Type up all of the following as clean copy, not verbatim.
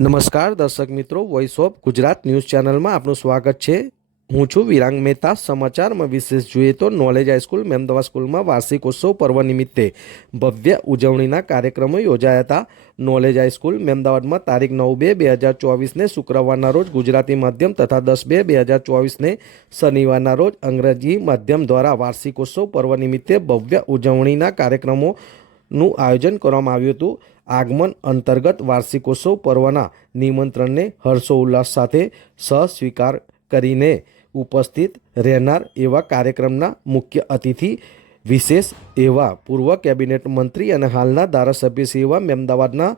નમસ્કાર દર્શક મિત્રો, વોઇસ ઓફ ગુજરાત ન્યૂઝ ચેનલમાં આપનું સ્વાગત છે। હું છું વિરાંગ મહેતા। સમાચારમાં વિશેષ જોઈએ તો નોલેજ હાઈસ્કૂલ મેમદાવાદ સ્કૂલમાં વાર્ષિકોત્સવ પર્વ નિમિત્તે ભવ્ય ઉજવણીના કાર્યક્રમો યોજાયા હતા। નોલેજ હાઈસ્કૂલ મેમદાવાદમાં તારીખ 9/2/2024ને શુક્રવારના રોજ ગુજરાતી માધ્યમ તથા 10/2/2024ને શનિવારના રોજ અંગ્રેજી માધ્યમ દ્વારા વાર્ષિકોત્સવ પર્વ નિમિત્તે ભવ્ય ઉજવણીના કાર્યક્રમોનું આયોજન કરવામાં આવ્યું હતું। આગમન અંતર્ગત વાર્ષિકોત્સવ પર્વના નિમંત્રણને હર્ષોલ્લાસ સાથે સહસ્વીકાર કરીને ઉપસ્થિત રહેનાર એવા કાર્યક્રમના મુખ્ય અતિથિ વિશેષ એવા પૂર્વ કેબિનેટ મંત્રી અને હાલના ધારાસભ્ય શ્રી એવા મેમદાવાદના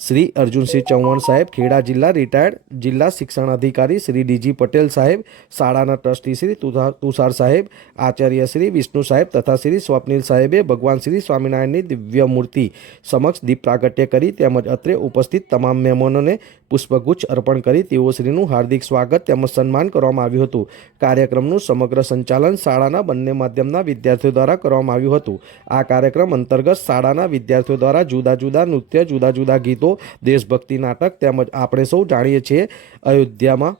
શ્રી અર્જુનસિંહ ચૌહાણ સાહેબ, ખેડા જિલ્લા રિટાયર્ડ જિલ્લા શિક્ષણ અધિકારી શ્રી ડીજી પટેલ સાહેબ, શાળાના ટ્રસ્ટી શ્રી તુષાર સાહેબ, આચાર્ય શ્રી વિષ્ણુ સાહેબ તથા શ્રી સ્વપ્નિલ સાહેબે ભગવાન શ્રી સ્વામિનારાયણની દિવ્ય મૂર્તિ સમક્ષ દીપ પ્રાગટ્ય કરી તેમજ અત્રે ઉપસ્થિત તમામ મહેમાનોને પુષ્પગુચ્છ અર્પણ કરી તેઓશ્રીનું હાર્દિક સ્વાગત તેમજ સન્માન કરવામાં આવ્યું હતું। કાર્યક્રમનું સમગ્ર સંચાલન શાળાના બંને માધ્યમના વિદ્યાર્થીઓ દ્વારા કરવામાં આવ્યું હતું। આ કાર્યક્રમ અંતર્ગત શાળાના વિદ્યાર્થીઓ દ્વારા જુદા જુદા નૃત્ય, જુદા જુદા ગીતો, દેશભક્તિ નાટક તેમજ આપણે સૌ જાણીએ છીએ અયોધ્યામાં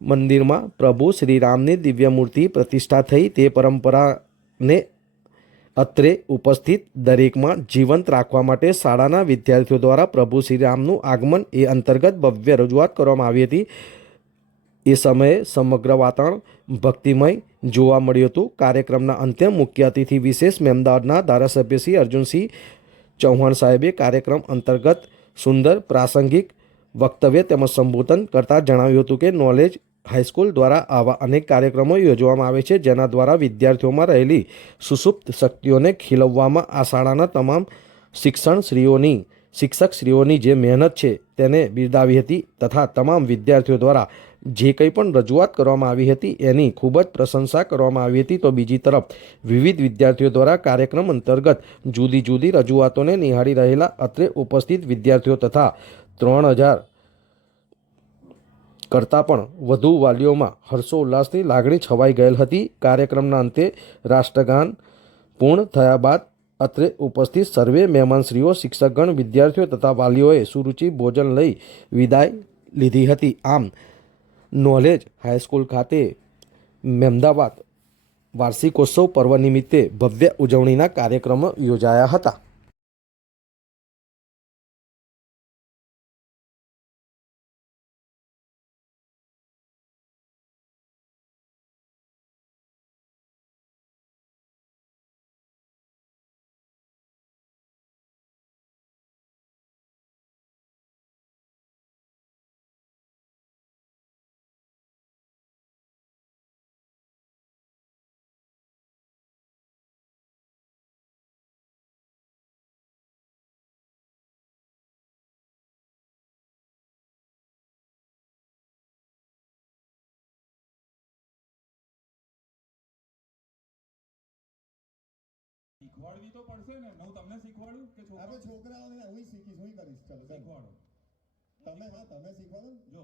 મંદિરમાં પ્રભુ શ્રી રામની દિવ્ય મૂર્તિ પ્રતિષ્ઠા થઈ તે પરંપરાને અત્રે ઉપસ્થિત દરેકમાં જીવંત રાખવા માટે શાળાના વિદ્યાર્થીઓ દ્વારા પ્રભુ શ્રી રામનું આગમન એ અંતર્ગત ભવ્ય રજૂઆત કરવામાં આવી હતી। એ સમયે સમગ્ર વાતાવરણ ભક્તિમય જોવા મળ્યું હતું। કાર્યક્રમના અંતે મુખ્ય અતિથિ વિશેષ મેમદાવાદના ધારાસભ્ય શ્રી અર્જુનસિંહ ચૌહાણ સાહેબે કાર્યક્રમ અંતર્ગત સુંદર પ્રાસંગિક વક્તવ્ય તેમજ સંબોધન કરતા જણાવ્યું હતું કે નોલેજ હાઈસ્કૂલ દ્વારા આવા અનેક કાર્યક્રમો યોજવામાં આવે છે જેના દ્વારા વિદ્યાર્થીઓમાં રહેલી સુષુપ્ત શક્તિઓને ખીલવવામાં આ શાળાના તમામ શિક્ષકશ્રીઓની જે મહેનત છે તેને બિરદાવી હતી તથા તમામ વિદ્યાર્થીઓ દ્વારા જે કંઈ પણ રજૂઆત કરવામાં આવી હતી એની ખૂબ જ પ્રશંસા કરવામાં આવી હતી। તો બીજી તરફ વિવિધ વિદ્યાર્થીઓ દ્વારા કાર્યક્રમ અંતર્ગત જુદી જુદી રજૂઆતોને નિહાળી રહેલા અત્રે ઉપસ્થિત વિદ્યાર્થીઓ તથા 3000 કરતાં પણ વધુ વાલીઓમાં હર્ષોલ્લાસની લાગણી છવાઈ ગયેલ હતી। કાર્યક્રમના અંતે રાષ્ટ્રગાન પૂર્ણ થયા બાદ અત્રે ઉપસ્થિત સર્વે મહેમાનશ્રીઓ, શિક્ષકગણ, વિદ્યાર્થીઓ તથા વાલીઓએ સુરુચિ ભોજન લઈ વિદાય લીધી હતી। આમ નોલેજ હાઈસ્કૂલ ખાતે મેમદાવાદ વાર્ષિકોત્સવ પર્વ નિમિત્તે ભવ્ય ઉજવણીના કાર્યક્રમો યોજાયા હતા। શીખવાડવી તો પડશે ને। હું તમને શીખવાડું કે છોકરાઓને હું શીખીશ, હું કરીશ। ચલો શીખવાડો। તમે શીખવાડો જો।